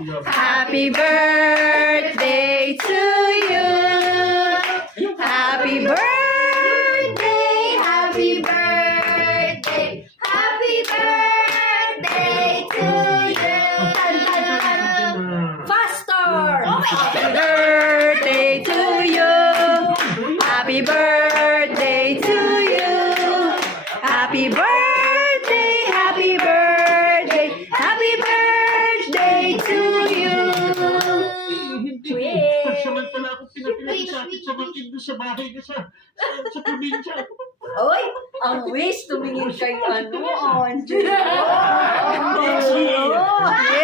Happy birthday to you. Happy birthday, happy birthday, happy birthday to you. Faster! Happy birthday to you. Happy birthday to you. Happy birthday, happy birthday, happy birthday to you. Samantala ako pinapilay sa akin sa bakit doon sa bahay ka sa probinsya. Oy, ang wish tumingin kay Angie.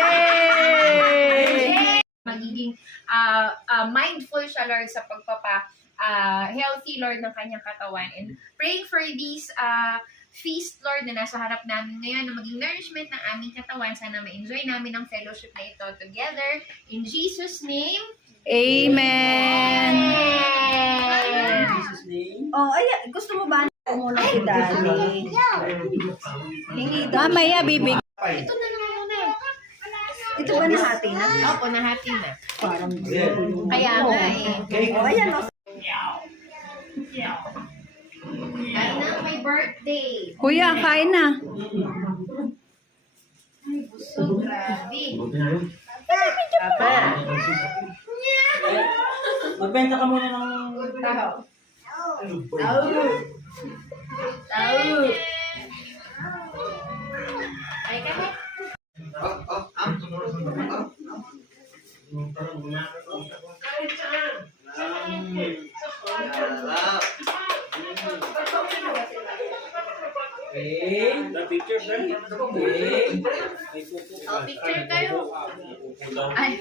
Yay! Magiging mindful siya, Lord, sa healthy, Lord, ng kanyang katawan. And praying for this feast, Lord, na nasa harap namin ngayon, na maging nourishment ng aming katawan. Sana ma-enjoy namin ang fellowship na ito together. In Jesus' name, Amen. Oh, ay, gusto mo ba muna si Daddy? Hingi daw. Mamaya, bibig. ito na naman muna. Ito ba nahati na? Opo, nahati na. Parang Kaya nga eh. Oh, ayan o. Kaya na, may birthday. Kuya, kain na. Ay, busog, grabe. Papa. Magbenta ka muna ng... Tao. Tao. Tao. Ay, kami. Picture Oh, picture kayo. Ay.